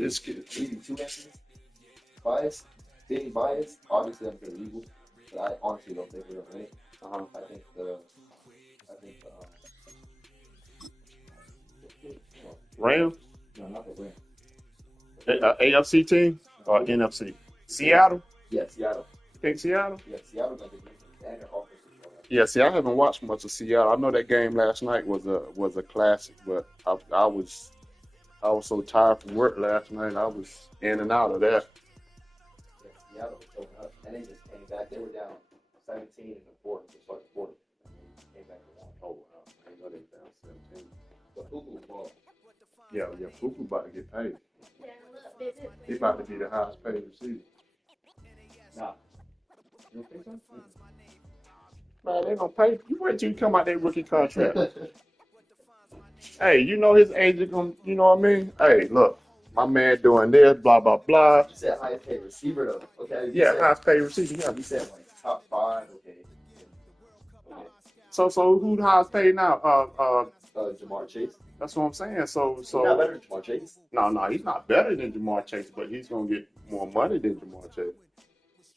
It's good. Two answers. Bias, being biased, obviously I'm pretty legal, but I honestly don't think we're gonna win. I think Rams? no, not the Rams. AFC team or NFC? Seattle? Yeah, Seattle. Think Seattle? Yeah, Seattle got the defense and their offense. Yeah, see, I haven't watched much of Seattle. I know that game last night was a classic, but I was so tired from work last night. I was in and out of that. Yeah, Seattle was showing up, and they just came back. They were down 17 in the fourth, just like the fourth. And they came back and won. Oh wow, I didn't know they were down 17. But Fuku was balling. Yeah, Fuku about to get paid. Yeah, look, baby. He about to be the highest paid receiver. Nah. You don't think so? Man, they gonna pay. You wait till you come out that rookie contract. Hey, you know his agent gonna, you know what I mean? Hey, look, my man doing this, blah blah blah. You said highest paid receiver though. Okay. Yeah, highest paid receiver. Yeah. You said like top 5. Okay. So who the highest paid now? Jamar Chase. That's what I'm saying. So He's not better than Jamar Chase. No, he's not better than Jamar Chase, but he's gonna get more money than Jamar Chase.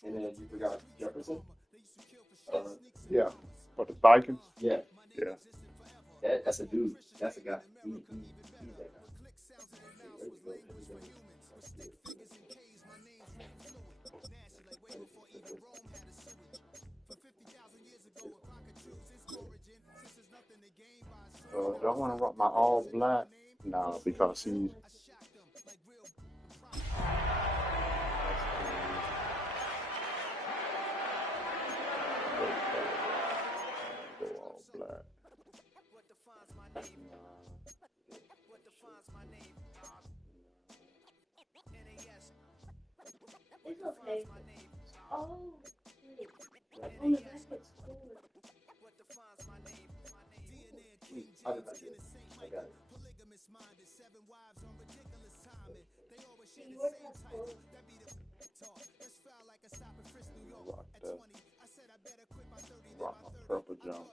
And then you forgot Jefferson. Yeah, for the Vikings. Yeah. Yeah. That's a dude. That's a guy. He's that guy. Do I want to rock my all black? No, because he's. Go all black. It's okay. Oh, wait. On the back it's cool. I got it. Yours has cool. Rock my purple jump.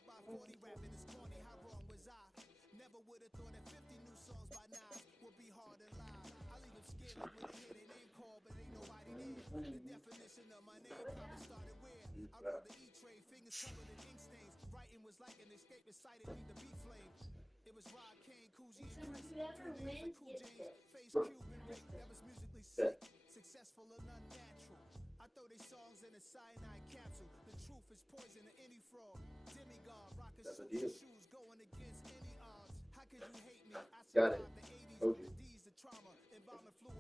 Whoever wins gets this. Set. That's a deal. Got it. Told you.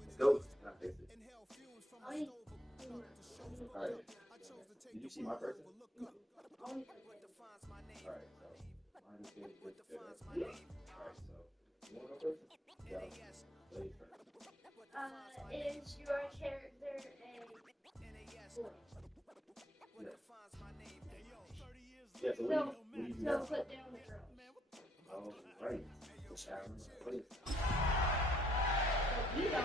Let's go. Can I fix it? Alright. Did you see my person? Alright, so mine is good. Alright, so you want to go first? Yeah. Ladies first. Is your character a boy? Yeah, so what do you do So now? put down the girls. Oh, right. Please. You don't.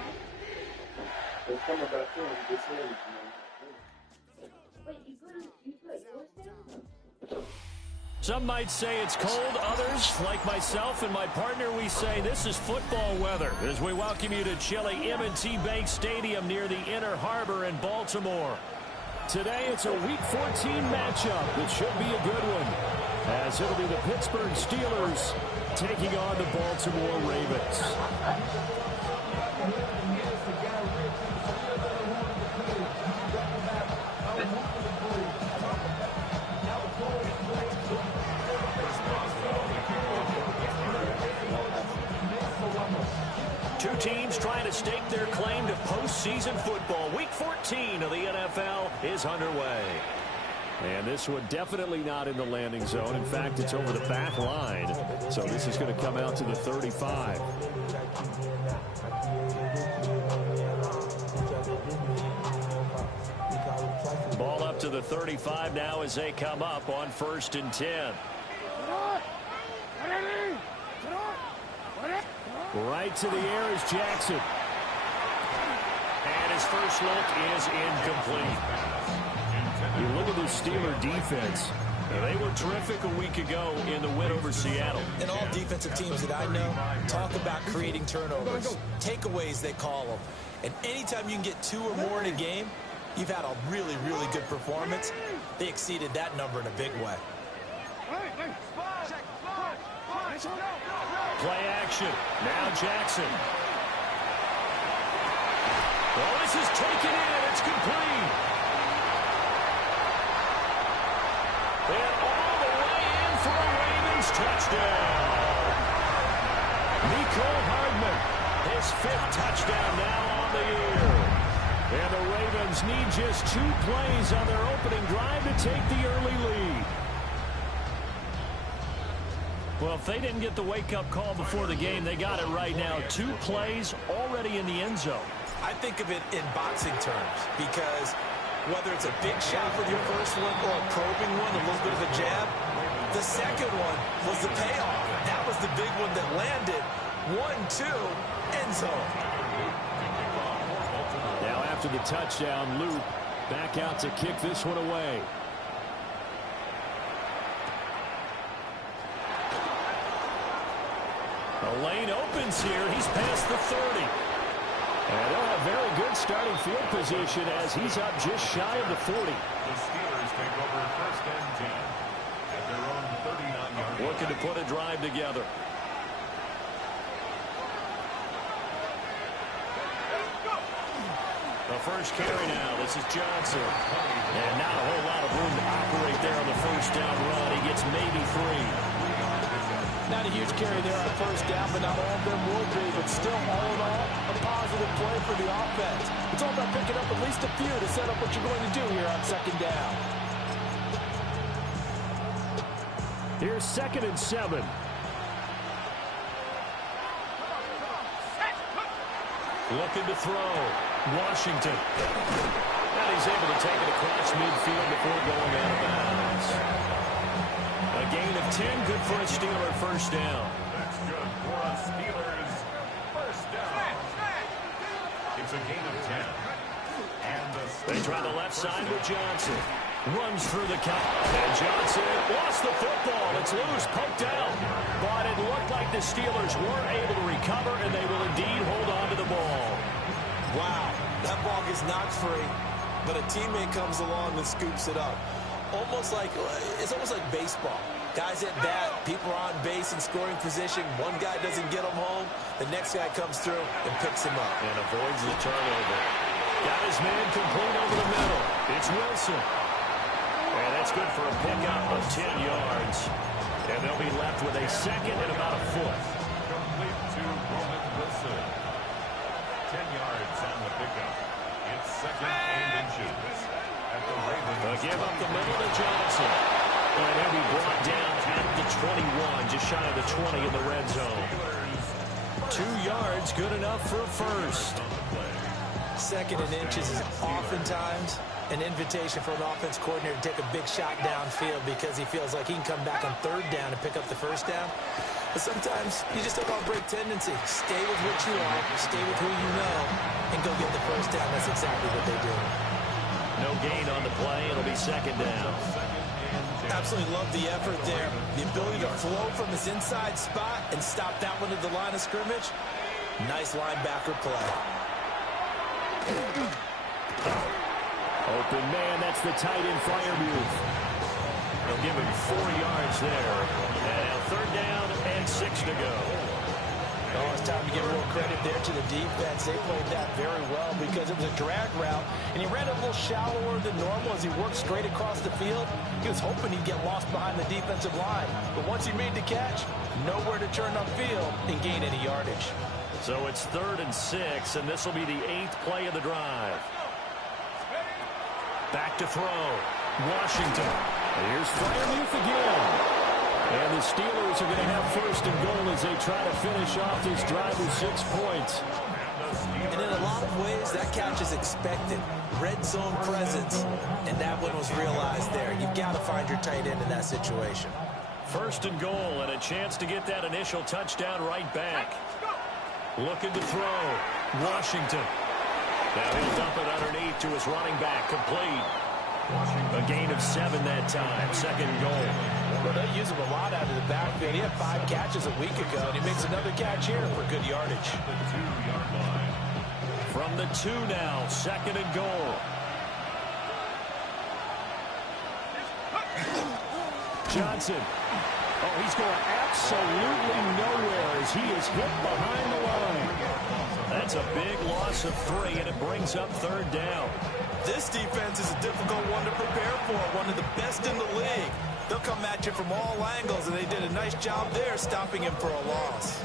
Let's come back to him. This is, Wait, you put yours down? Some might say it's cold. Others, like myself and my partner, we say this is football weather as we welcome you to chilly M&T Bank Stadium near the Inner Harbor in Baltimore. Today, it's a Week 14 matchup that should be a good one, as it'll be the Pittsburgh Steelers taking on the Baltimore Ravens. Two teams trying to stake their claim to postseason football. Week 14 of the NFL is underway. And this one definitely not in the landing zone. In fact, it's over the back line. So this is going to come out to the 35. Ball up to the 35 now as they come up on 1st and 10. Right to the air is Jackson. And his first look is incomplete. You look at the Steeler defense. They were terrific a week ago in the win over Seattle. And all defensive teams that I know talk about creating turnovers. Takeaways, they call them. And anytime you can get 2 or more in a game, you've had a really, really good performance. They exceeded that number in a big way. Play action. Now Jackson. Well, this is taken in. It's complete. And all the way in for a Ravens touchdown. Mecole Hardman, his 5th touchdown now on the year. And the Ravens need just 2 plays on their opening drive to take the early lead. Well, if they didn't get the wake-up call before the game, they got it right now. 2 plays already in the end zone. I think of it in boxing terms because whether it's a big shot with your first one or a probing one, a little bit of a jab, the second one was the payoff. That was the big one that landed. 1-2, end zone. Now after the touchdown, Loop back out to kick this one away. The lane opens here. He's past the 30. And they'll have very good starting field position as he's up just shy of the 40. The Steelers take over 1st and 10 at their own 39-yard line. Looking to put a drive together. The first carry now. This is Johnson. And not a whole lot of room to operate there on the first down run. He gets maybe 3. Not a huge carry there on first down, but not all of them will be. But still, all in all, a positive play for the offense. It's all about picking up at least a few to set up what you're going to do here on 2nd down. Here's 2nd and 7. Looking to throw. Washington. And he's able to take it across midfield before going out of bounds. A gain of 10, good for a Steeler first down. That's good for a Steelers first down. It's a gain of 10. And They try the left side with Johnson. Runs through the cut. And Johnson lost the football. It's loose, poked out. But it looked like the Steelers were able to recover, and they will indeed hold on to the ball. Wow, that ball gets knocked free, but a teammate comes along and scoops it up. It's almost like baseball. Guys at bat, people are on base in scoring position. One guy doesn't get him home. The next guy comes through and picks him up. And avoids the turnover. Got his man complete over the middle. It's Wilson. And that's good for a pickup of 10 yards. And they'll be left with a 2nd and about a foot. complete to Roman Wilson. 10 yards on the pickup. It's 2nd and inches. At the Ravens. Give up the middle to Johnson. And he'll be brought down at the 21, just shy of the 20 in the red zone. 2 yards, good enough for a first. 2nd and inches is oftentimes an invitation for an offense coordinator to take a big shot downfield because he feels like he can come back on 3rd down and pick up the first down. But sometimes you just don't want to break tendency. Stay with what you are, stay with who you know, and go get the first down. That's exactly what they do. No gain on the play. It'll be 2nd down. Absolutely love the effort there. The ability to flow from his inside spot and stop that one at the line of scrimmage. Nice linebacker play. Open man, that's the tight end Freiermuth. They'll give him 4 yards there. And now 3rd down and 6 to go. Oh, it's time to give a little credit there to the defense. They played that very well because it was a drag route, and he ran a little shallower than normal as he worked straight across the field. He was hoping he'd get lost behind the defensive line. But once he made the catch, nowhere to turn upfield and gain any yardage. So it's 3rd and 6, and this will be the 8th play of the drive. Back to throw. Washington. And here's Freiermuth again. And the Steelers are going to have 1st and goal as they try to finish off this drive with 6 points. And in a lot of ways, that catch is expected. Red zone presence, and that one was realized there. You've got to find your tight end in that situation. 1st and goal, and a chance to get that initial touchdown right back. Looking to throw. Washington. Now he'll dump it underneath to his running back. Complete. A gain of 7 that time. Second and goal. Well, they use him a lot out of the backfield. He had 5 catches a week ago, and he makes another catch here for good yardage. From the 2 now, second and goal. Johnson. Oh, he's going absolutely nowhere as he is hit behind the line. That's a big loss of 3, and it brings up third down. This defense is a difficult one to prepare for, one of the best in the league. They'll come at you from all angles, and they did a nice job there stopping him for a loss.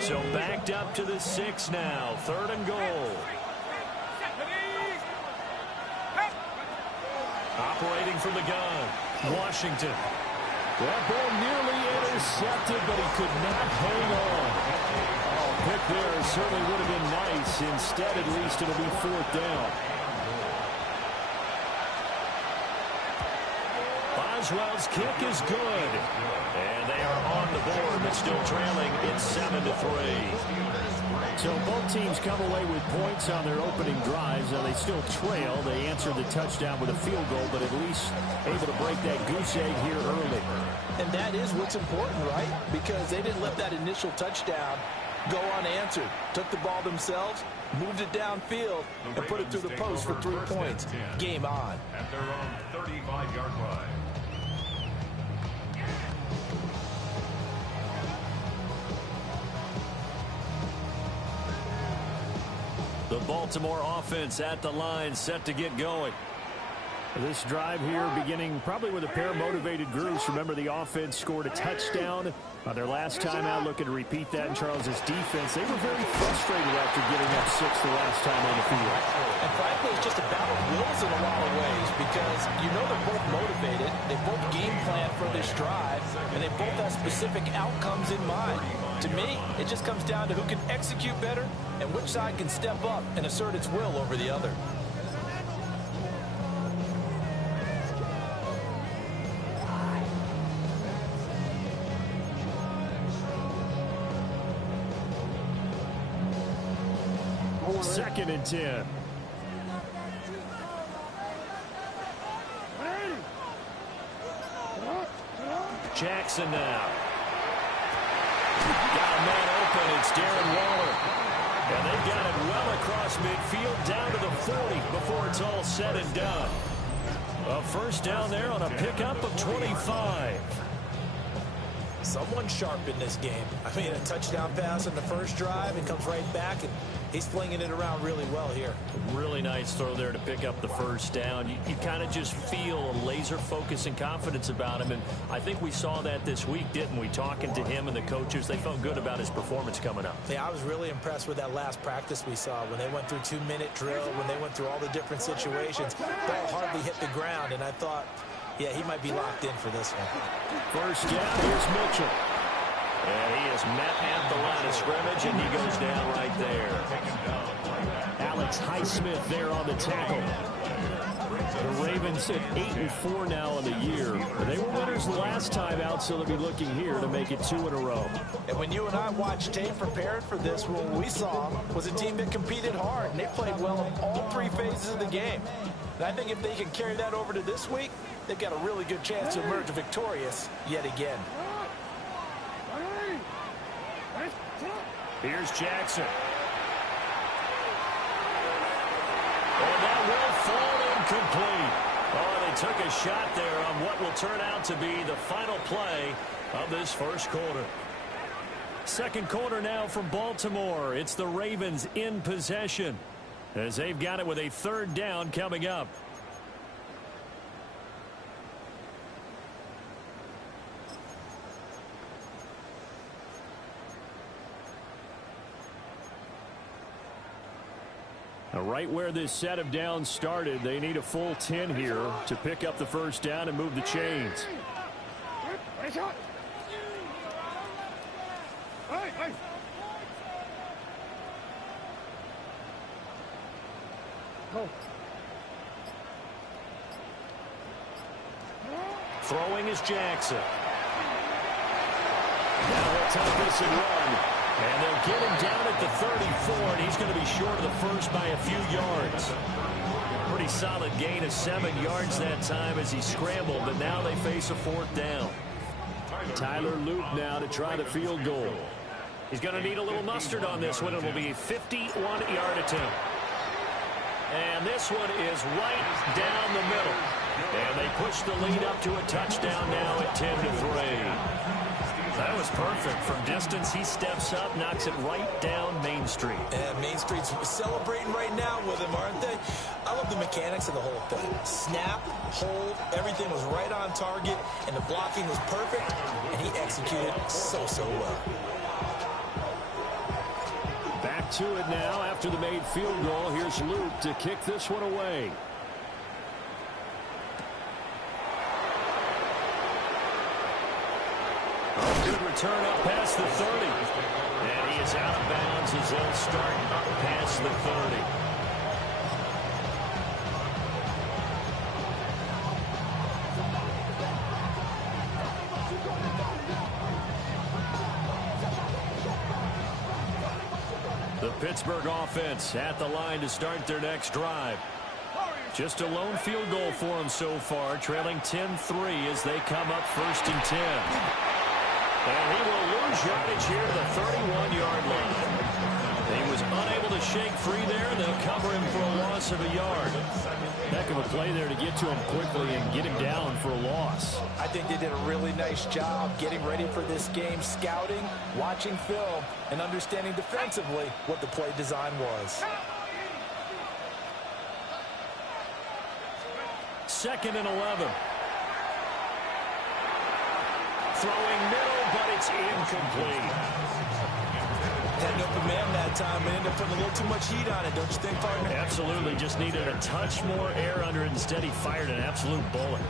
So backed up to the 6 now. Third and goal. Operating from the gun. Washington. That ball nearly intercepted, but he could not hang on. Oh, pick there certainly would have been nice. Instead, at least it'll be fourth down. Boswell's kick is good. And they are on the board, but still trailing. It's 7-3. So both teams come away with points on their opening drives. Now they still trail. They answered the touchdown with a field goal, but at least able to break that goose egg here early. And that is what's important, right? Because they didn't let that initial touchdown go unanswered. Took the ball themselves, moved it downfield, and put it through the post for 3 points. Game on. At their own 35-yard line. The Baltimore offense at the line, set to get going. This drive here beginning probably with a pair of motivated groups. Remember, the offense scored a touchdown on their last time out, looking to repeat that in Charles's defense. They were very frustrated after giving up 6 the last time on the field. And frankly, it's just a battle of wills in a lot of ways because you know they're both motivated. They both game plan for this drive, and they both have specific outcomes in mind. To me, it just comes down to who can execute better and which side can step up and assert its will over the other. Second and 10. Jackson now. Got a man open. It's Darren Waller. And they've got it well across midfield down to the 40 before it's all said and done. A first down there on a pickup of 25. Someone sharp in this game. I mean, a touchdown pass in the first drive and comes right back, and he's flinging it around really well here. Really nice throw there to pick up the first down. You kind of just feel a laser focus and confidence about him, and I think we saw that this week, didn't we? Talking to him and the coaches, they felt good about his performance coming up. Yeah, I was really impressed with that last practice we saw when they went through 2-minute drill, when they went through all the different situations. Ball hardly hit the ground, and I thought, yeah, he might be locked in for this one. First down, here's Mitchell. And he is met at the line of scrimmage, and he goes down right there. Alex Highsmith there on the tackle. The Ravens at 8-4 now in the year. They were winners the last time out, so they'll be looking here to make it 2 in a row. And when you and I watched tape preparing for this, what we saw was a team that competed hard, and they played well in all 3 phases of the game. And I think if they can carry that over to this week, they've got a really good chance to emerge victorious yet again. Here's Jackson. And that will fall incomplete. Oh, they took a shot there on what will turn out to be the final play of this first quarter. Second quarter now from Baltimore. It's the Ravens in possession as they've got it with a third down coming up. Now, right where this set of downs started, they need a full 10 here to pick up the first down and move the chains. Throwing is Jackson. Now he'll take this and run. And they'll get him down at the 34, and he's going to be short of the first by a few yards. Pretty solid gain of 7 yards that time as he scrambled, but now they face a 4th down. Tyler Luke now to try the field goal. He's going to need a little mustard on this one. It will be a 51-yard attempt. And this one is right down the middle. And they push the lead up to a touchdown now at 10-3. That was perfect. From distance, he steps up, knocks it right down Main Street. And Main Street's celebrating right now with him, aren't they? I love the mechanics of the whole thing. Snap, hold, everything was right on target, and the blocking was perfect, and he executed so well. Back to it now after the made field goal. Here's Luke to kick this one away. Good return up past the 30. And he is out of bounds as they'll start up past the 30. The Pittsburgh offense at the line to start their next drive. Just a lone field goal for them so far, trailing 10-3 as they come up 1st and 10. And he will lose yardage here to the 31-yard line. He was unable to shake free there, and they'll cover him for a loss of a yard. Heck of a play there to get to him quickly and get him down for a loss. I think they did a really nice job getting ready for this game, scouting, watching film, and understanding defensively what the play design was. 2nd and 11. Throwing middle, but it's incomplete. Had an open man that time, but ended up putting a little too much heat on it, don't you think, partner? Absolutely, just needed a touch more air under it. Instead, he fired an absolute bullet.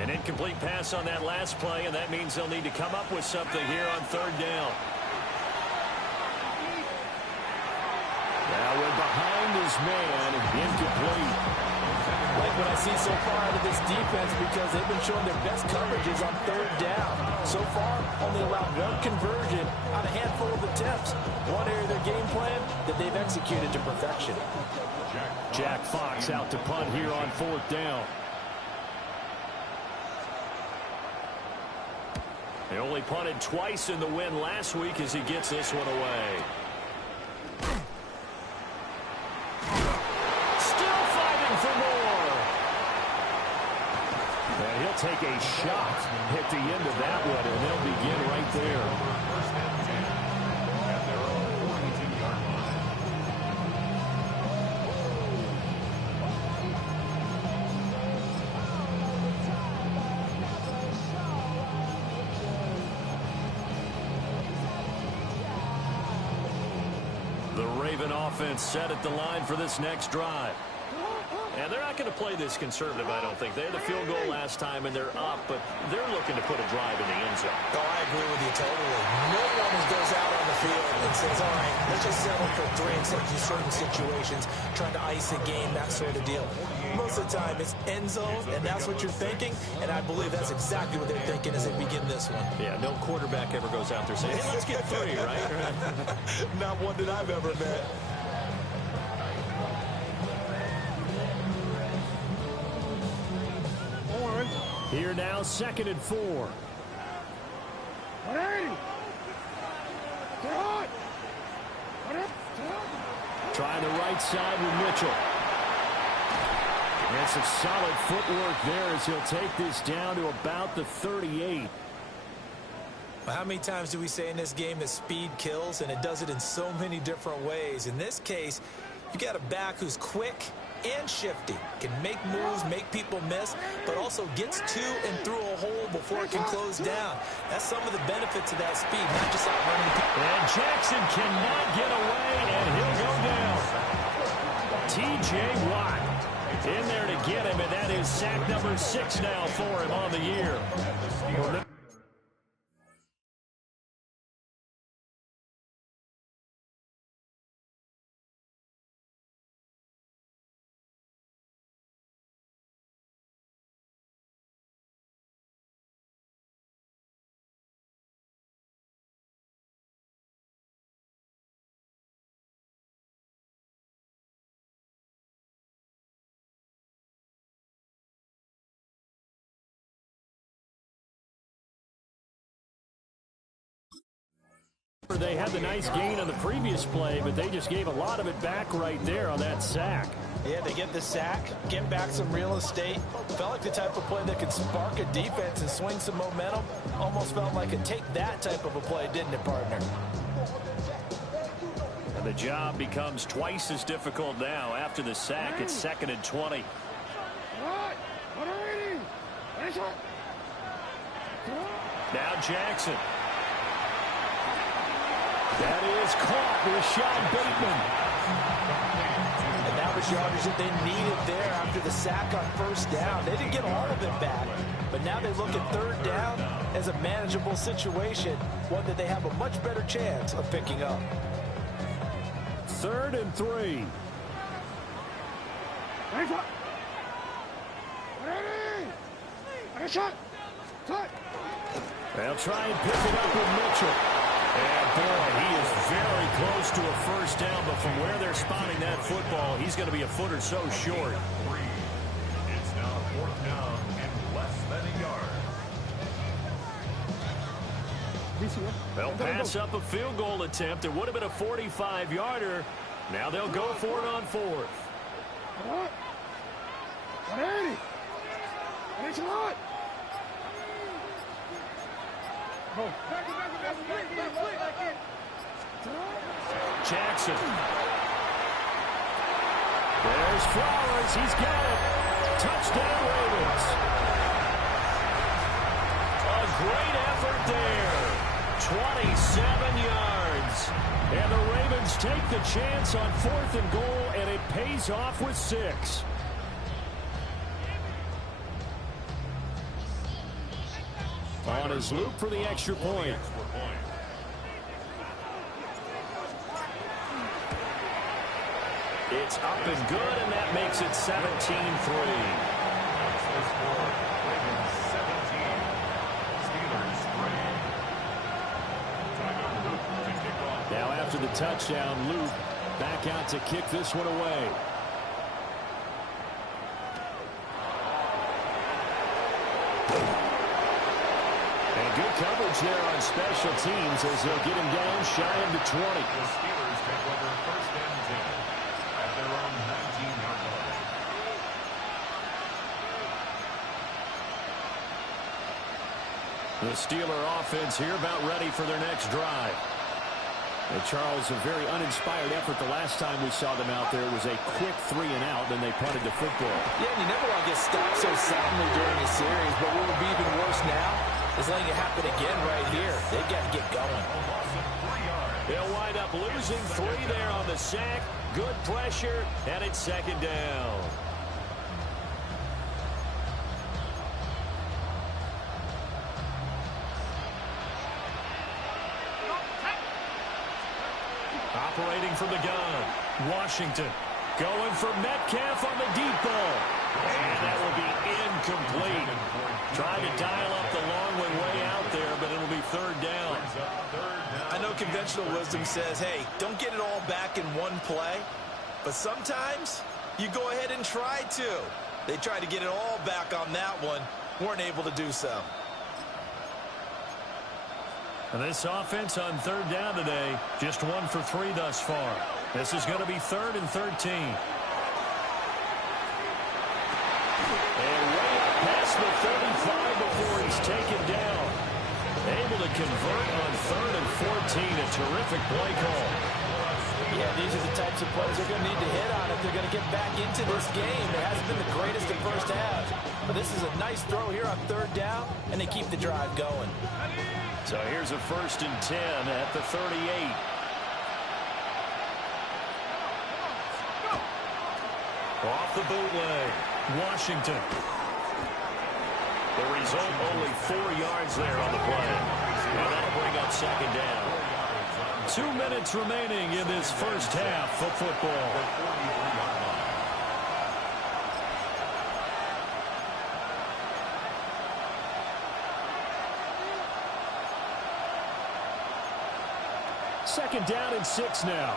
An incomplete pass on that last play, and that means they'll need to come up with something here on 3rd down. Now we're behind his man, incomplete. Like what I see so far out of this defense, because they've been showing their best coverages on 3rd down. So far, only allowed 1 conversion on a handful of attempts. One area of their game plan that they've executed to perfection. Jack Fox out to punt here on 4th down. They only punted twice in the win last week as he gets this one away. Still fighting for more. And he'll take a shot at the end of that one, and they'll begin right there. The Raven offense set at the line for this next drive. And they're not going to play this conservative, I don't think. They had the field goal last time, and they're up, but they're looking to put a drive in the end zone. Oh, I agree with you totally. No one goes out on the field and says, all right, let's just settle for 3 in certain situations, trying to ice a game, that sort of deal. Most of the time, it's end zone, and that's what you're thinking, and I believe that's exactly what they're thinking as they begin this one. Yeah, no quarterback ever goes out there saying, hey, let's get 3, right? Not one that I've ever met. Here now, 2nd and 4. Trying the right side with Mitchell. And some solid footwork there as he'll take this down to about the 38. How many times do we say in this game that speed kills, and it does it in so many different ways? In this case, you got a back who's quick and shifty, can make moves, make people miss, but also gets to and through a hole before it can close down. That's some of the benefits of that speed, not just outrunning people. And Jackson cannot get away, and he'll go down. T.J. Watt in there to get him, and that is sack number 6 now for him on the year. They had the nice gain on the previous play, but they just gave a lot of it back right there on that sack. Yeah, they get the sack, get back some real estate. Felt like the type of play that could spark a defense and swing some momentum. Almost felt like a take that type of a play, didn't it, partner? And the job becomes twice as difficult now. After the sack, it's 2nd and 20. Now Jackson. That is caught with Sean Bateman. And that was yardage that they needed there after the sack on 1st down. They didn't get all of it back, but now they look at 3rd down as a manageable situation, one that they have a much better chance of picking up. 3rd and 3. They'll try and pick it up with Mitchell. And boy, he is very close to a 1st down, but from where they're spotting that football, he's going to be a foot or so short. It's now 4th down and less than a yard. They'll pass up a field goal attempt. It would have been a 45-yarder. Now they'll go for it on 4th. Jackson. There's Flowers. He's got it. Touchdown, Ravens. A great effort there. 27 yards. And the Ravens take the chance on 4th and goal, and it pays off with 6. On his loop for the extra point. It's up and good, and that makes it 17-3. Now after the touchdown, Luke back out to kick this one away. And good coverage there on special teams as they'll get him down shy of the 20. The Steelers take over 1st and 10 at their own 19-yard line. The Steeler offense here about ready for their next drive. And Charles, a very uninspired effort the last time we saw them out there. It was a quick 3 and out, then they punted the football. Yeah, and you never want to get stopped so soundly during a series, but what would be even worse now is letting it happen again right here. They've got to get going. They'll wind up losing 3 there on the sack. Good pressure, and it's 2nd down. Operating from the gun, Washington going for Metcalf on the deep ball. And that will be incomplete. Trying to dial up the long one way out there, but it'll be 3rd down. I know conventional wisdom says, hey, don't get it all back in one play. But sometimes you go ahead and try to. They tried to get it all back on that one. Weren't able to do so. And this offense on 3rd down today, just 1 for 3 thus far. This is going to be 3rd and 13. And way up past the 35 before he's taken down. Able to convert on 3rd and 14. A terrific play call. Yeah, these are the types of plays they're going to need to hit on if they're going to get back into this game. It hasn't been the greatest in 1st half. But this is a nice throw here on 3rd down, and they keep the drive going. So here's a 1st and 10 at the 38. Off the bootleg, Washington. The result, only 4 yards there on the play. And that'll bring up 2nd down. 2 minutes remaining in this 1st half of football. Second down and 6 now.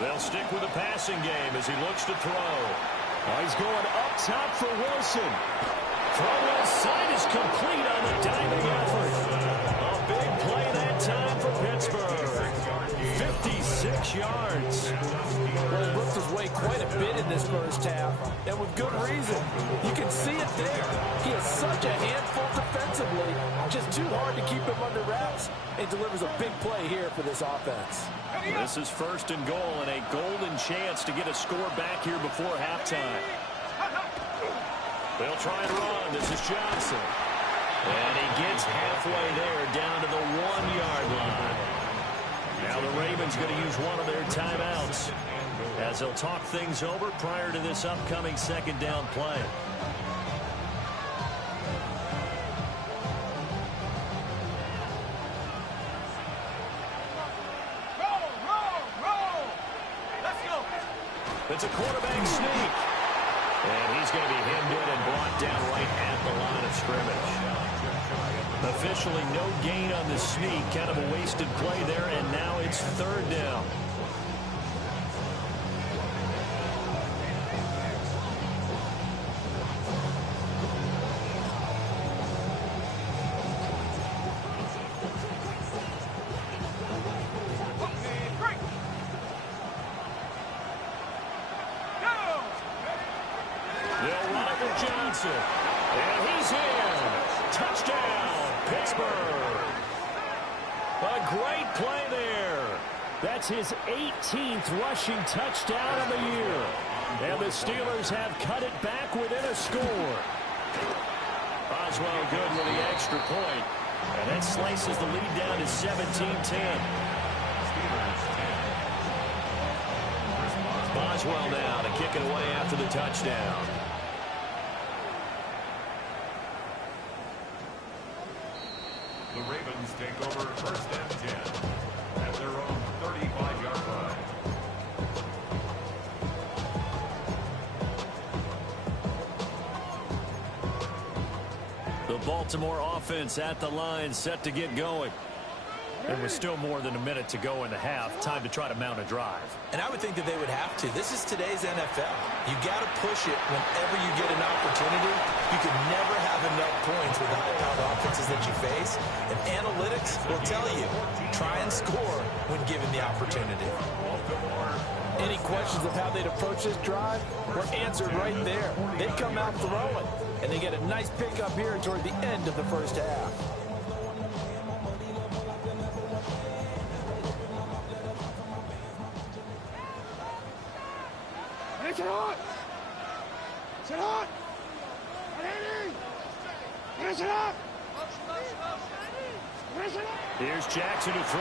They'll stick with the passing game as he looks to throw. Oh, he's going up top for Wilson. Throw left side is complete on the diving effort. A big play that time for Pittsburgh. 56 yards. Well, he looked his way quite a bit in this first half, and with good reason. You can see it there. He is such a handful defensively, just too hard to keep him under wraps. He delivers a big play here for this offense. This is 1st and goal and a golden chance to get a score back here before halftime. They'll try and run. This is Johnson. And he gets halfway there down to the 1-yard line. Now the Ravens going to use one of their timeouts as they'll talk things over prior to this upcoming 2nd down play. It's a quarterback sneak. And he's going to be hemmed in and brought down right at the line of scrimmage. Officially no gain on the sneak. Kind of a wasted play there, and now it's 3rd down. They'll run it with Johnson. And he's in. Touchdown, Pittsburgh. A great play there. That's his 18th rushing touchdown of the year. And the Steelers have cut it back within a score. Boswell good with the extra point. And that slices the lead down to 17-10. Boswell now to kick it away after the touchdown. The Ravens take over 1st and 10 at their own 35-yard line. The Baltimore offense at the line, set to get going. There was still more than a minute to go in the half. Time to try to mount a drive. And I would think that they would have to. This is today's NFL. You got to push it whenever you get an opportunity. You can never have enough points with the high-powered offenses that you face. And analytics will tell you, try and score when given the opportunity. Any questions of how they'd approach this drive were answered right there. They come out throwing, and they get a nice pickup here toward the end of the first half. Here's Jackson to throw.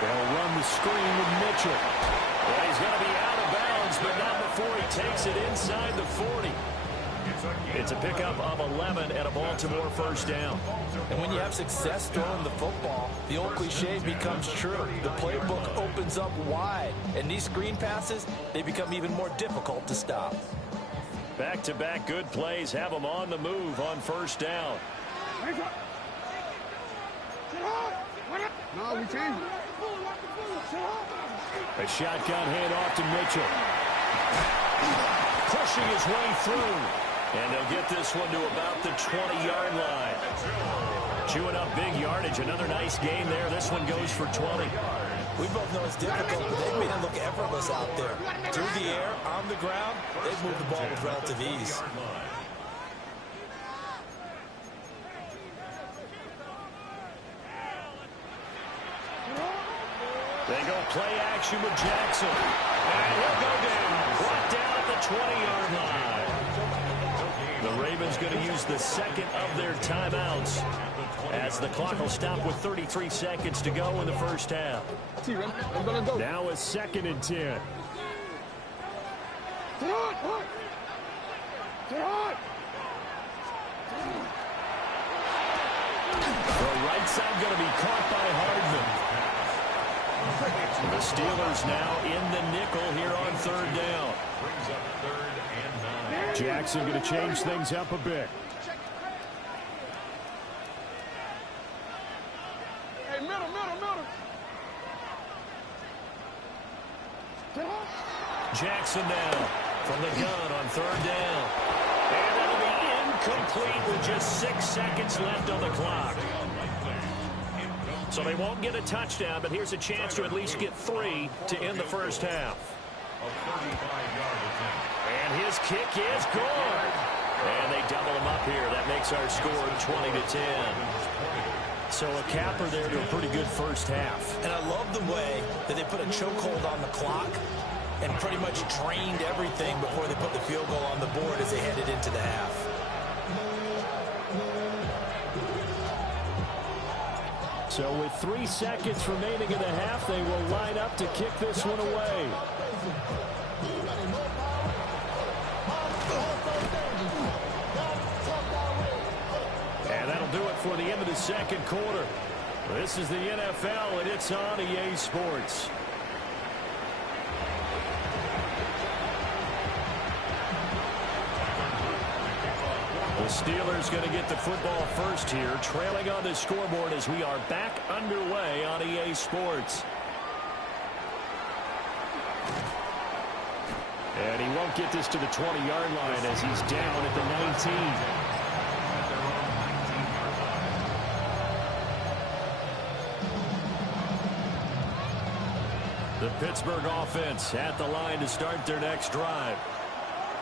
They'll run the screen with Mitchell. Well, he's going to be out of bounds, but not before he takes it inside the 40. It's a pickup of 11 and a Baltimore 1st down. And when you have success throwing the football, the old cliche becomes true. The playbook opens up wide, and these screen passes, they become even more difficult to stop. Back-to-back good plays have them on the move on 1st down. No, we changed it. A shotgun handoff to Mitchell. Pushing his way through. And they'll get this one to about the 20-yard line. Chewing up big yardage. Another nice gain there. This one goes for 20. We both know it's difficult, but they've made it look effortless out there. Through the air, on the ground, they've moved the ball with relative ease. They go play action with Jackson. And he'll go down. Brought down at the 20-yard line. The Ravens going to use the 2nd of their timeouts as the clock will stop with 33 seconds to go in the 1st half. Now a 2nd and 10. The right side going to be caught by Hardman. The Steelers now in the nickel here on 3rd down. Brings up 3rd and 9. Jackson going to change things up a bit. Hey, middle. Jackson now from the gun on third down. And that'll be incomplete with just 6 seconds left on the clock. So they won't get a touchdown, but here's a chance to at least get 3 to end the first half. And his kick is good. And they double him up here. That makes our score 20-10. So a capper there to a pretty good first half. And I love the way that they put a chokehold on the clock and pretty much drained everything before they put the field goal on the board as they headed into the half. So with 3 seconds remaining in the half, they will line up to kick this one away. And that'll do it for the end of the second quarter. This is the NFL, and it's on EA Sports. The Steelers going to get the football first here, trailing on the scoreboard as we are back underway on EA Sports. And he won't get this to the 20-yard line as he's down at the 19. The Pittsburgh offense at the line to start their next drive.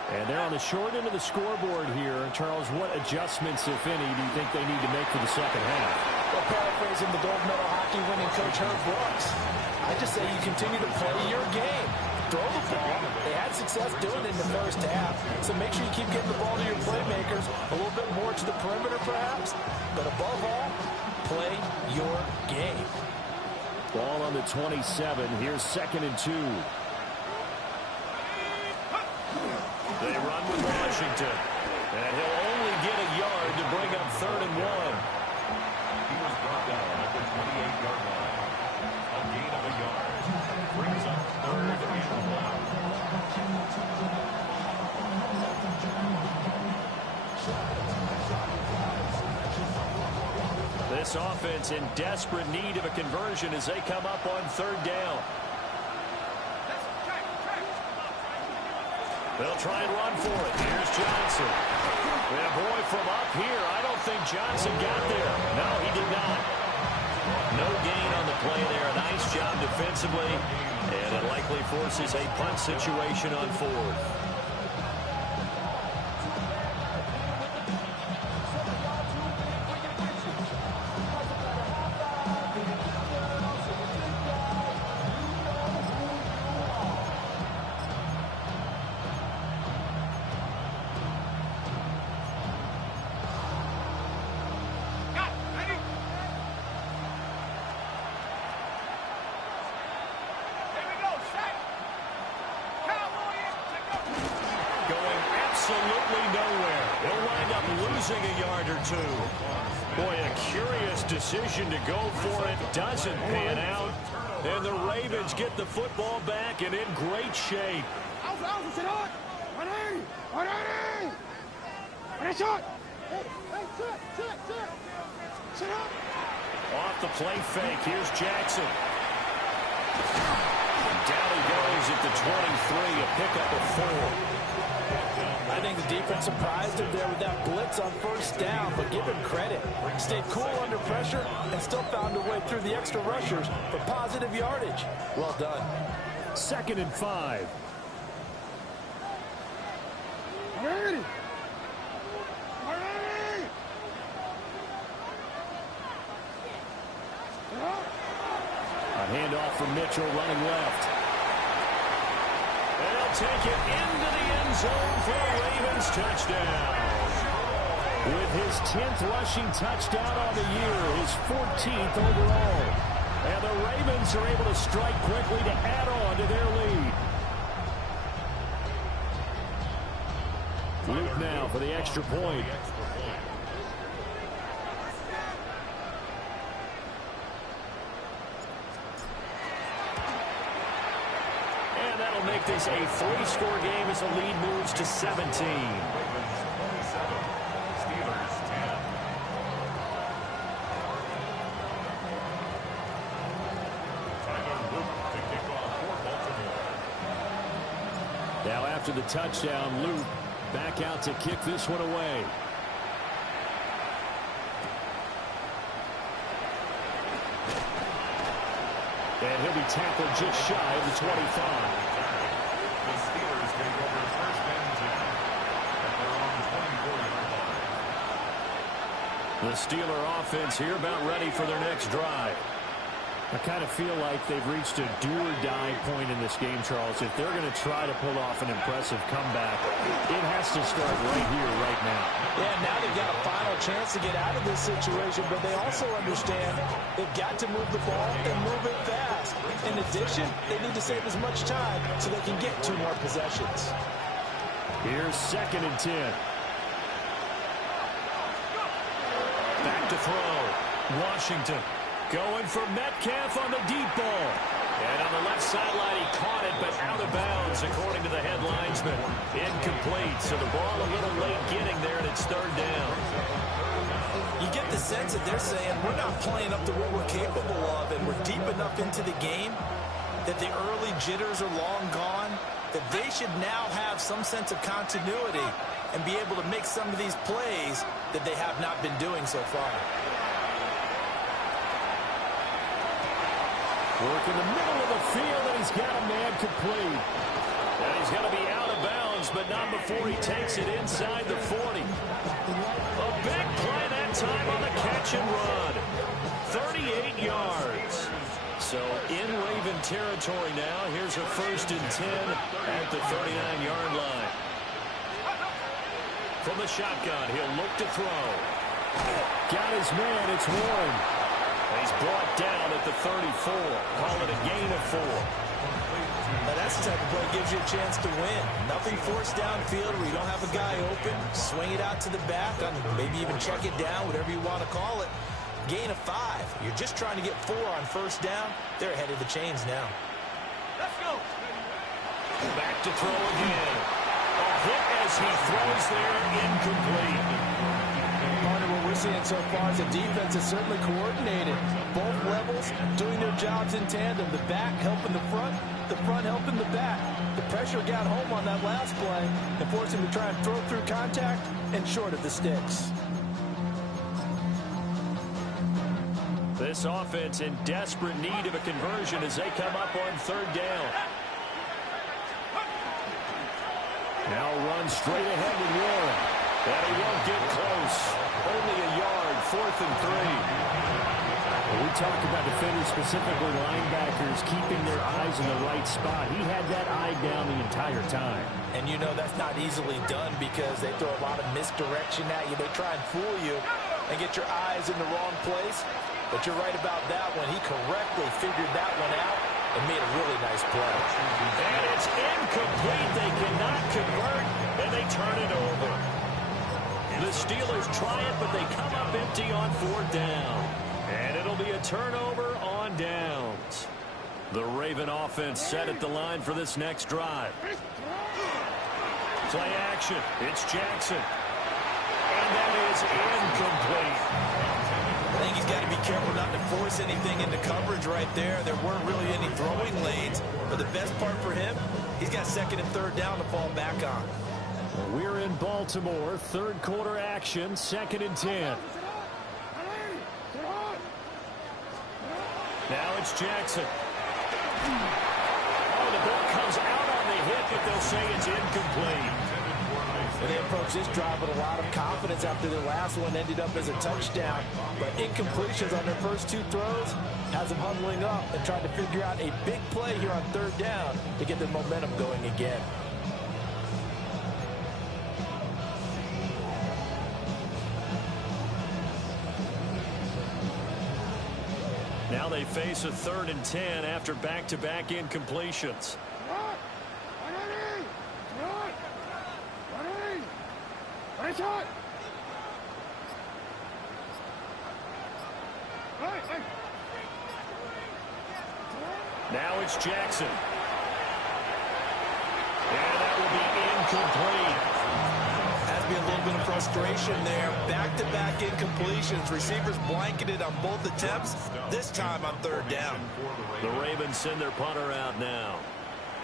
And they're on the short end of the scoreboard here. Charles, what adjustments, if any, do you think they need to make for the second half? Well, paraphrasing the gold medal hockey winning coach Herb Brooks, I just say you continue to play your game. Throw the ball. They had success doing it in the first half. So make sure you keep getting the ball to your playmakers, a little bit more to the perimeter perhaps. But above all, play your game. Ball on the 27. Here's 2nd and 2. They run with Washington. And he'll only get a yard to bring up 3rd and 1. He was brought down at the 28-yard line. A gain of a yard. Brings up 3rd and 1. This offense in desperate need of a conversion as they come up on 3rd down. They'll try and run for it. Here's Johnson. And boy, from up here, I don't think Johnson got there. No, he did not. No gain on the play there. Nice job defensively. And it likely forces a punt situation on 4th. A yard or 2. Boy, a curious decision to go for it. Doesn't pan out. And the Ravens get the football back and in great shape. Off the play fake. Here's Jackson. Down he goes at the 23. A pickup of 4. I think the defense surprised him there with that blitz on 1st down, but give him credit. Stayed cool under pressure and still found a way through the extra rushers for positive yardage. Well done. 2nd and 5. A handoff from Mitchell running left. They'll take it into the end zone for a Ravens touchdown. With his 10th rushing touchdown on the year, his 14th overall. And the Ravens are able to strike quickly to add on to their lead. Luke now for the extra point. Make this a 3-score game as the lead moves to 17. Ravens 27, Steelers 10. Tyler Luke to kick off for Baltimore. Now after after the touchdown. Luke back out to kick this one away. And he'll be tackled just shy of the 25. The Steelers take over first and 10 at their own 24-yard line. The Steeler offense here about ready for their next drive. I kind of feel like they've reached a do-or-die point in this game, Charles. If they're going to try to pull off an impressive comeback, it has to start right here, right now. Yeah, now they've got a final chance to get out of this situation, but they also understand they've got to move the ball and move it fast. In addition, they need to save as much time so they can get 2 more possessions. Here's 2nd and 10. Back to throw. Washington going for Metcalf on the deep ball. And on the left sideline, he caught it, but out of bounds, according to the head linesman. Incomplete, so the ball a little late getting there, and it's 3rd down. You get the sense that they're saying we're not playing up to what we're capable of, and we're deep enough into the game that the early jitters are long gone, that they should now have some sense of continuity and be able to make some of these plays that they have not been doing so far. Work in the middle of the field, and he's got a man complete. And he's going to be out of bounds, but not before he takes it inside the 40. A big play that time on the catch and run. 38 yards. So in Raven territory now. Here's a 1st and 10 at the 39-yard line. From the shotgun, he'll look to throw. Got his man, it's Warren. He's brought down at the 34. Call it a gain of 4. Now that's the type of play that gives you a chance to win. Nothing forced downfield where you don't have a guy open. Swing it out to the back, maybe even check it down, whatever you want to call it. Gain of 5. You're just trying to get 4 on 1st down. They're ahead of the chains now. Let's go. Back to throw again. A hit as he throws there, incomplete. Part of what we're seeing so far is the defense is certainly coordinated. Both levels doing their jobs in tandem. The back helping the front helping the back. The pressure got home on that last play and forced him to try and throw through contact and short of the sticks. This offense in desperate need of a conversion as they come up on 3rd down. Now run straight ahead with Warren. And he won't get close. Only a yard, 4th and 3. Well, we talk about defenders, specifically linebackers, keeping their eyes in the right spot. He had that eye down the entire time. And you know that's not easily done because they throw a lot of misdirection at you. They try and fool you and get your eyes in the wrong place. But you're right about that one. He correctly figured that one out and made a really nice play. And it's incomplete. They cannot convert, and they turn it over. The Steelers try it, but they come up empty on 4th down. And it'll be a turnover on downs. The Raven offense set at the line for this next drive. Play action. It's Jackson. And that is incomplete. I think he's got to be careful not to force anything into coverage right there. There weren't really any throwing lanes. But the best part for him, he's got 2nd and 3rd down to fall back on. We're in Baltimore. 3rd quarter action. 2nd and 10. Now it's Jackson. Oh, the ball comes out on the hit, but they'll say it's incomplete. And they approach this drive with a lot of confidence after their last one ended up as a touchdown. But incompletions on their first 2 throws has them huddling up and trying to figure out a big play here on 3rd down to get their momentum going again. Now they face a 3rd and 10 after back-to-back incompletions. Now it's Jackson. And that will be incomplete. Has to be a little bit of frustration there. Back-to-back incompletions. Receivers blanketed on both attempts, this time on 3rd down. The Ravens send their punter out now.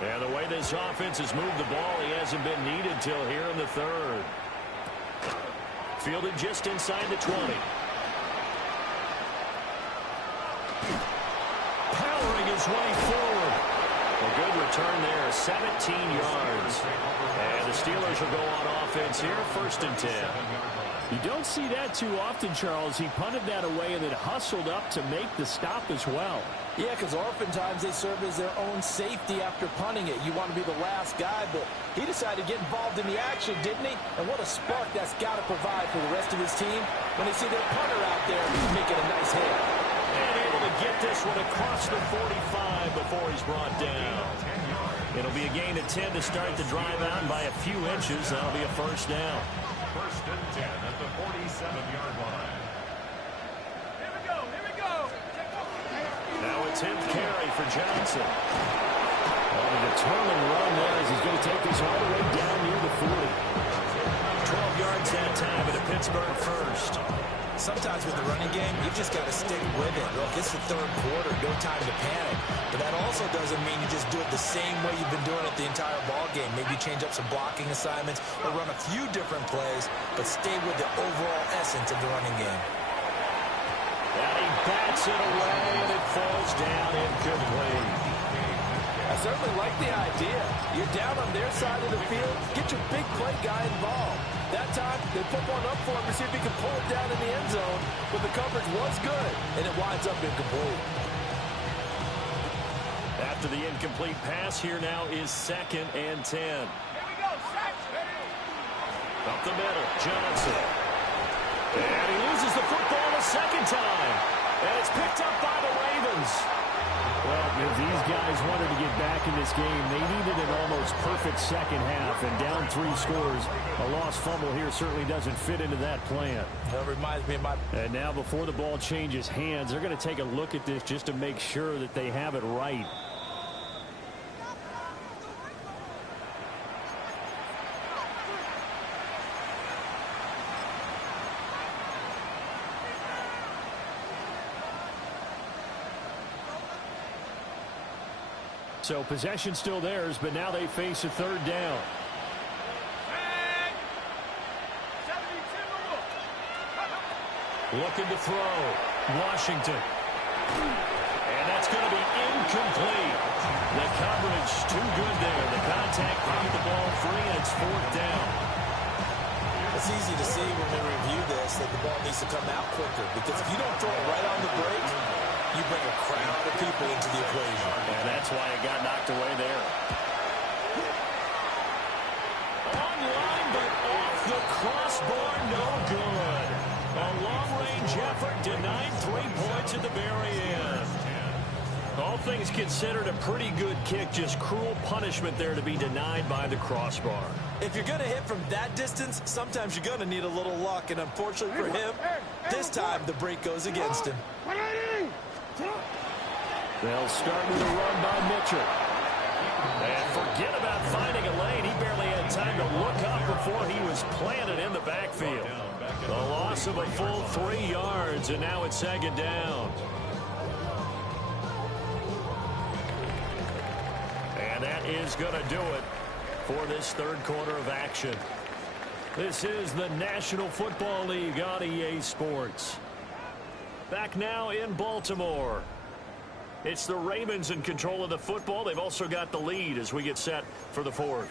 And the way this offense has moved the ball, he hasn't been needed till here in the third. Fielded just inside the 20. Powering his way forward. A good return there, 17 yards. And the Steelers will go on offense here, 1st and 10. You don't see that too often, Charles. He punted that away and then hustled up to make the stop as well. Yeah, because oftentimes they serve as their own safety after punting it. You want to be the last guy, but he decided to get involved in the action, didn't he? And what a spark that's got to provide for the rest of his team when they see their punter out there making a nice hit. And able to get this one across the 45 before he's brought down. It'll be a gain of 10 to start the drive out, and by a few inches, that'll be a 1st down. 1st and 10 at the 47-yard line. Now a 10th carry for Johnson. Well, a determined run there as he's going to take this all the way down near the 40. 12 yards that time at a Pittsburgh 1st. Sometimes with the running game, you just got to stick with it. Look, it's the 3rd quarter, no time to panic. But that also doesn't mean you just do it the same way you've been doing it the entire ball game. Maybe change up some blocking assignments or run a few different plays, but stay with the overall essence of the running game. And he bats it away, and it falls down incomplete. I certainly like the idea. You're down on their side of the field. Get your big play guy involved. That time, they put one up for him to see if he can pull it down in the end zone. But the coverage was good, and it winds up incomplete. After the incomplete pass, here now is 2nd and 10. Here we go, up the middle, Johnson. And he loses the football a 2nd time. And it's picked up by the Ravens. Well, if these guys wanted to get back in this game, they needed an almost perfect 2nd half. And down 3 scores, a lost fumble here certainly doesn't fit into that plan. That reminds me of my... And now before the ball changes hands, they're going to take a look at this just to make sure that they have it right. So possession still theirs, but now they face a 3rd down. Looking to throw. Washington. And that's going to be incomplete. The coverage too good there. The contact made the ball free, and it's 4th down. It's easy to see when we review this that the ball needs to come out quicker, because if you don't throw it right on the break, you bring a crowd of people into the equation. And that's why it got knocked away there. Online, but off the crossbar, no good. A long-range effort denied 3 points at the very end. All things considered, a pretty good kick, just cruel punishment there to be denied by the crossbar. If you're going to hit from that distance, sometimes you're going to need a little luck, and unfortunately for him, this time the break goes against him. They'll start with a run by Mitchell. And forget about finding a lane. He barely had time to look up before he was planted in the backfield. The loss of a full 3 yards, and now it's 2nd down. And that is going to do it for this 3rd quarter of action. This is the National Football League on EA Sports. Back now in Baltimore. It's the Ravens in control of the football. They've also got the lead as we get set for the 4th.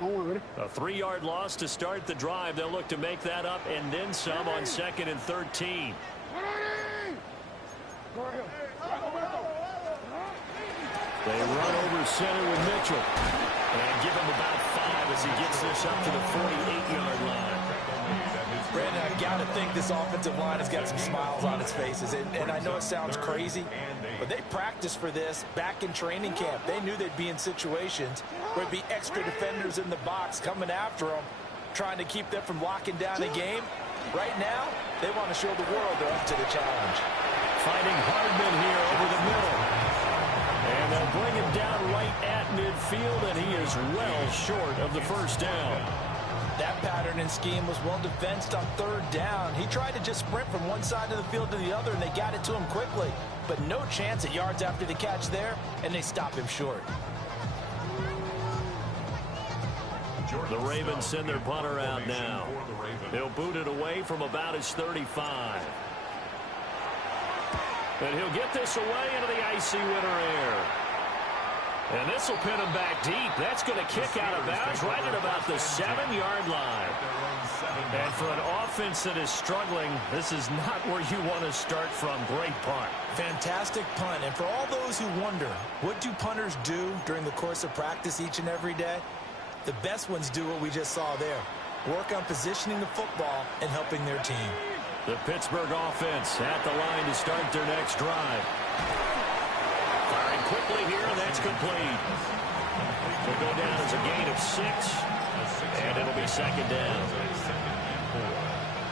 A 3-yard loss to start the drive. They'll look to make that up and then some on 2nd and 13. They run over center with Mitchell. And give him about 5 as he gets this up to the 48-yard line. Brandon, I got to think this offensive line has got some smiles on its faces. And I know it sounds crazy, but they practiced for this back in training camp. They knew they'd be in situations where there'd be extra defenders in the box coming after them, trying to keep them from locking down a game. Right now, they want to show the world they're up to the challenge. Finding Hardman here over the middle. And they'll bring him down right at midfield, and he is well short of the 1st down. That pattern and scheme was well defensed on third down. He tried to just sprint from one side of the field to the other, and they got it to him quickly. But no chance at yards after the catch there, and they stop him short. The Ravens send their punter out now. They'll boot it away from about his 35. And he'll get this away into the icy winter air. And this will pin him back deep. That's going to kick out of bounds right at about the 7-yard line. And for an offense that is struggling, this is not where you want to start from. Great punt. Fantastic punt. And for all those who wonder, what do punters do during the course of practice each and every day? The best ones do what we just saw there. Work on positioning the football and helping their team. The Pittsburgh offense at the line to start their next drive. Firing quickly here, and that's complete. Will go down as a gain of 6, and it'll be second down.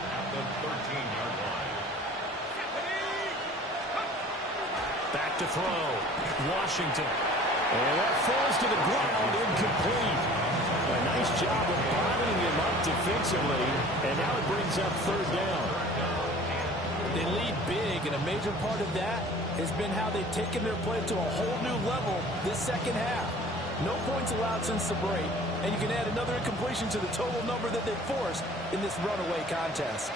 At the 13-yard line. Back to throw. Washington. And that falls to the ground, incomplete. A nice job of bottling him up defensively, and now it brings up third down. They lead big, and a major part of that has been how they've taken their play to a whole new level this second half. No points allowed since the break, and you can add another incompletion to the total number that they forced in this runaway contest.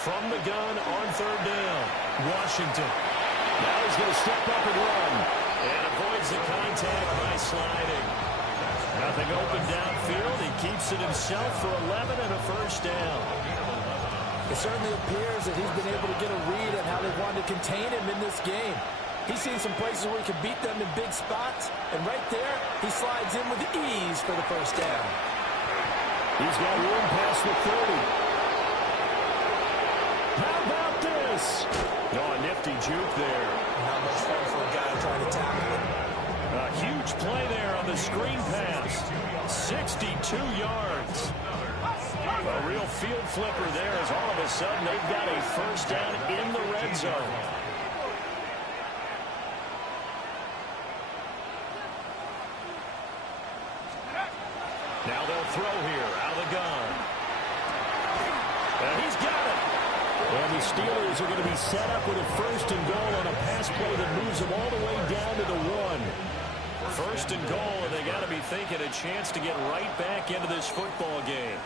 From the gun on third down, Washington. Now he's going to step up and run, and avoids the contact by sliding. Nothing open downfield. He keeps it himself for 11 and a first down. It certainly appears that he's been able to get a read on how they wanted to contain him in this game. He's seen some places where he can beat them in big spots, and right there, he slides in with ease for the first down. He's got room past the 30. How about this? Oh, a nifty juke there. Not much fun for a guy trying to tackle him. A huge play there on the screen pass. 62 yards. A real field flipper there as all of a sudden they've got a first down in the red zone. Now they'll throw here out of the gun. And he's got it. And the Steelers are going to be set up with a first and goal on a pass play that moves them all the way down to the 1. First and goal, and they got to be thinking a chance to get right back into this football game.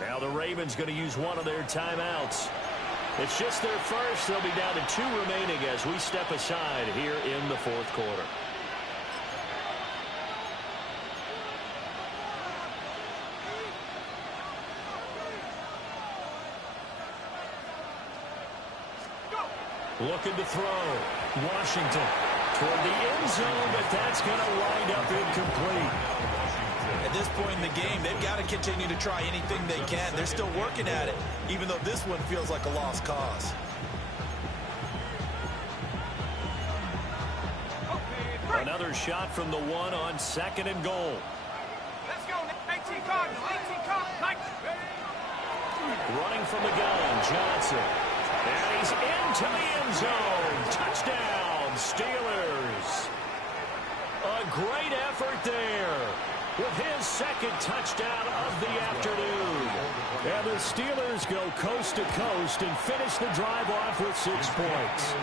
Now the Ravens going to use one of their timeouts. It's just their first. They'll be down to 2 remaining as we step aside here in the fourth quarter. Looking to throw. Washington toward the end zone, but that's going to wind up incomplete. At this point in the game, they've got to continue to try anything they can. They're still working at it, even though this one feels like a lost cause. Another shot from the 1 on second and goal. Let's go, 19 Cardinals, 18 Cardinals. Running from the gun, Johnson. And he's into the end zone. Touchdown, Steelers. A great effort there with his second touchdown of the afternoon. And the Steelers go coast to coast and finish the drive off with 6 points.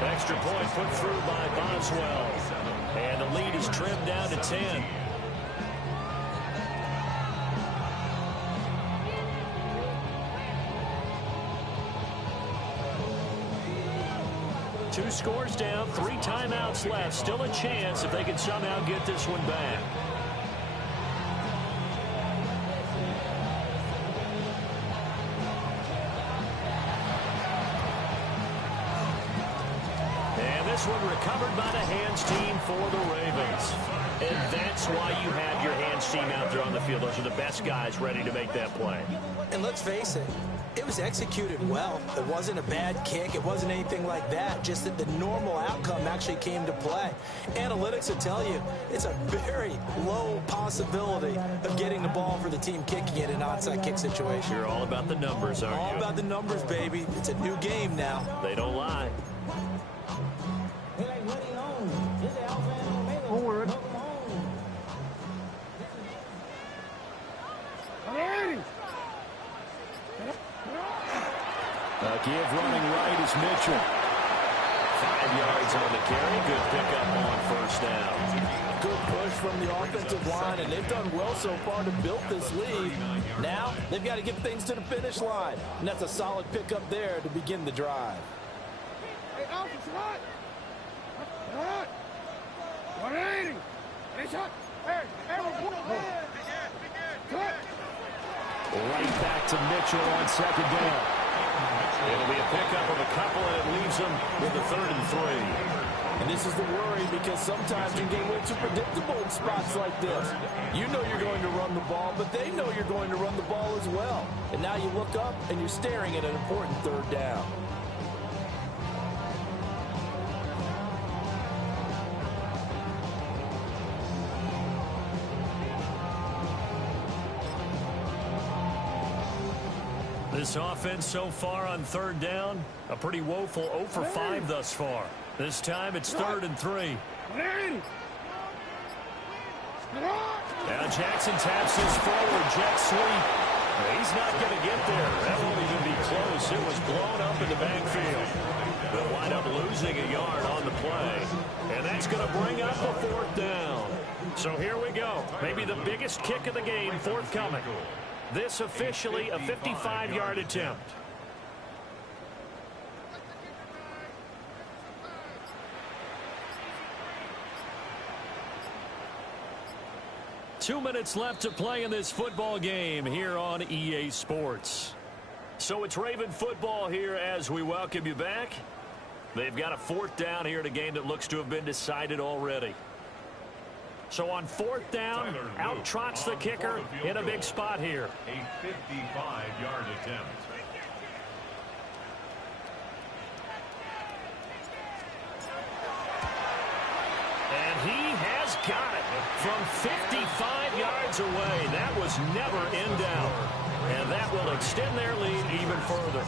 Extra point put through by Boswell. And the lead is trimmed down to 10. Two scores down, 3 timeouts left. Still a chance if they can somehow get this one back. And this one recovered by the hands team for the Ravens. And that's why you have your hands team out there on the field. Those are the best guys ready to make that play. And let's face it, it was executed well. It wasn't a bad kick. It wasn't anything like that. Just that the normal outcome actually came to play. Analytics will tell you it's a very low possibility of getting the ball for the team kicking it in an onside kick situation. You're all about the numbers, aren't you? All about the numbers, baby. It's a new game now. They don't lie. Give running right is Mitchell. 5 yards on the carry. Good pickup on first down. Good push from the offensive line, and they've done well so far to build this lead. Now, they've got to get things to the finish line, and that's a solid pickup there to begin the drive. Hey, Alpha, what? What? 180. Hey, shot. Hey, cut. Right back to Mitchell on second down. It'll be a pickup of a couple, and it leaves them with a 3rd and 3. And this is the worry, because sometimes you get way too predictable in spots like this. You know you're going to run the ball, but they know you're going to run the ball as well. And now you look up, and you're staring at an important 3rd down. This offense so far on 3rd down, a pretty woeful 0 for 5 thus far. This time it's 3rd and 3. Now Jackson taps this forward, jet sweep. He's not going to get there. That won't even be close. It was blown up in the backfield. They'll wind up losing a yard on the play. And that's going to bring up a 4th down. So here we go. Maybe the biggest kick of the game forthcoming. This officially a 55-yard attempt. Two minutes left to play in this football game here on EA Sports. So it's Raven football here as we welcome you back. They've got a 4th down here in a game that looks to have been decided already. So on 4th down, out trots the kicker in a big spot here. A 55-yard attempt. And he has got it from 55 yards away. That was never in doubt. And that will extend their lead even further.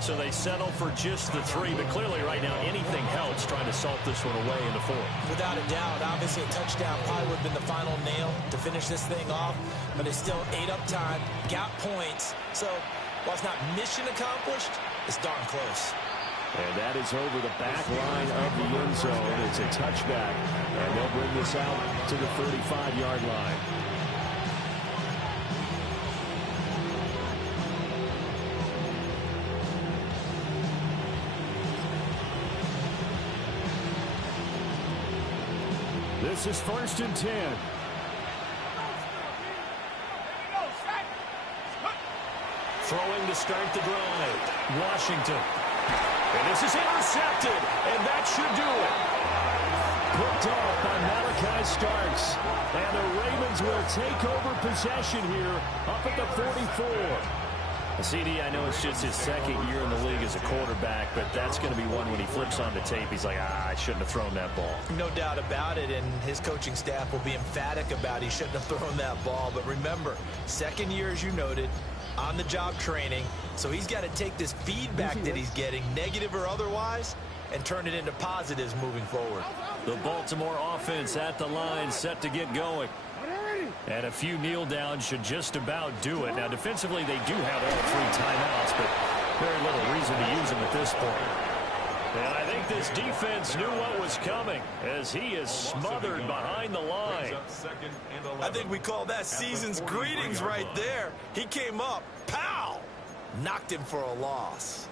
So they settle for just the 3, but clearly right now anything helps trying to salt this one away in the 4th. Without a doubt, obviously a touchdown probably would have been the final nail to finish this thing off, but it's still ate up time, got points. So while it's not mission accomplished, it's darn close. And that is over the back line of the end zone. It's a touchback, and they'll bring this out to the 35-yard line. This is 1st and 10. Throwing to start the drive. Washington. And this is intercepted, and that should do it. Picked off by Malachi Starks. And the Ravens will take over possession here up at the 44. CD, I know it's just his 2nd year in the league as a quarterback, but that's going to be one when he flips on the tape. He's like, I shouldn't have thrown that ball. No doubt about it, and his coaching staff will be emphatic about he shouldn't have thrown that ball. But remember, 2nd year, as you noted, on-the-job training, so he's got to take this feedback that he's getting, negative or otherwise, and turn it into positives moving forward. The Baltimore offense at the line, set to get going. And a few kneel downs should just about do it. Now, defensively, they do have all 3 timeouts, but very little reason to use them at this point. And I think this defense knew what was coming as he is smothered behind the line. I think we call that season's greetings right there. He came up, pow, knocked him for a loss.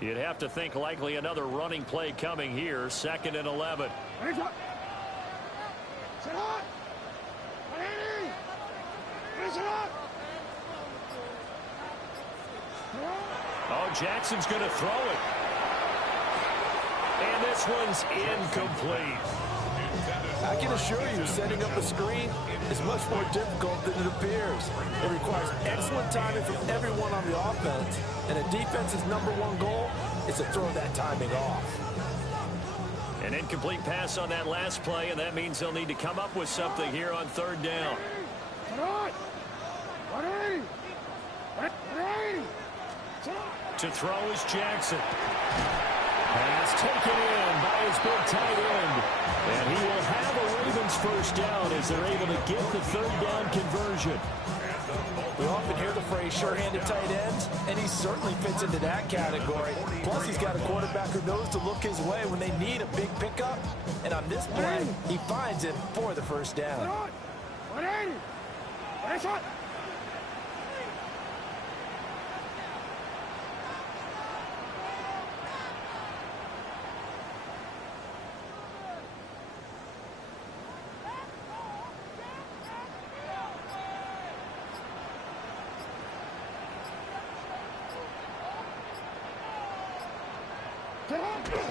You'd have to think likely another running play coming here. 2nd and 11. Oh, Jackson's going to throw it. And this one's incomplete. I can assure you, setting up a screen is much more difficult than it appears. It requires excellent timing from everyone on the offense, and a defense's #1 goal is to throw that timing off. An incomplete pass on that last play, and that means they'll need to come up with something here on 3rd down. To throw is Jackson. Pass taken in by his big tight end. And he will have a Raven Ravens first down as they're able to get the third down conversion. We often hear the phrase sure-handed tight ends, and he certainly fits into that category. Plus, he's got a quarterback who knows to look his way when they need a big pickup. And on this play, he finds it for the first down.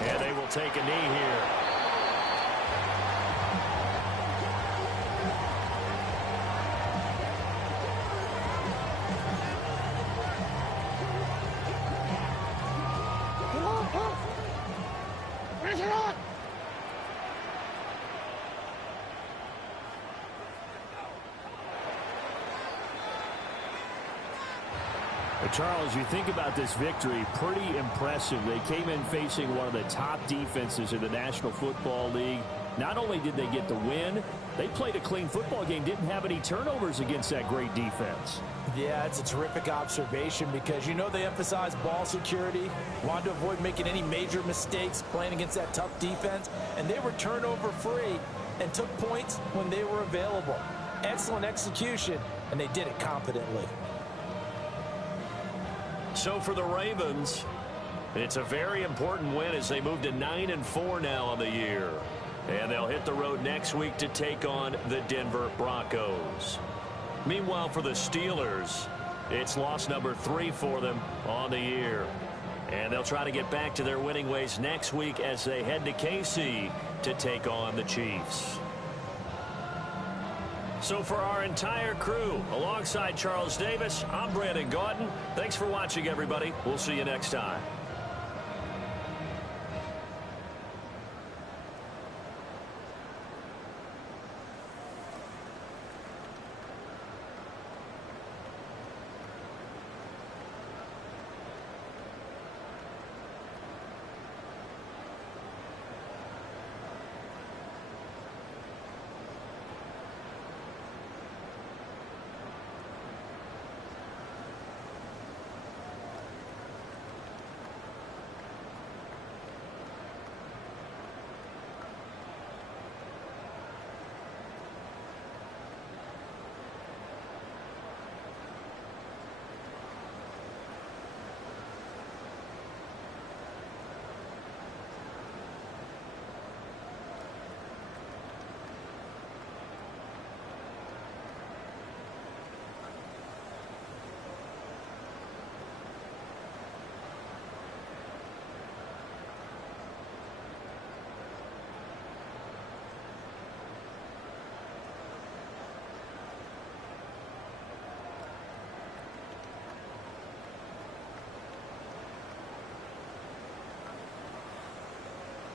And they will take a knee here. Charles, you think about this victory, pretty impressive. They came in facing one of the top defenses in the National Football League. Not only did they get the win, they played a clean football game, didn't have any turnovers against that great defense. Yeah, it's a terrific observation because, you know, they emphasize ball security, wanted to avoid making any major mistakes playing against that tough defense, and they were turnover free and took points when they were available. Excellent execution, and they did it confidently. So for the Ravens, it's a very important win as they move to 9-4 now on the year. And they'll hit the road next week to take on the Denver Broncos. Meanwhile, for the Steelers, it's loss number 3 for them on the year. And they'll try to get back to their winning ways next week as they head to KC to take on the Chiefs. So for our entire crew, alongside Charles Davis, I'm Brandon Gaudin. Thanks for watching, everybody. We'll see you next time.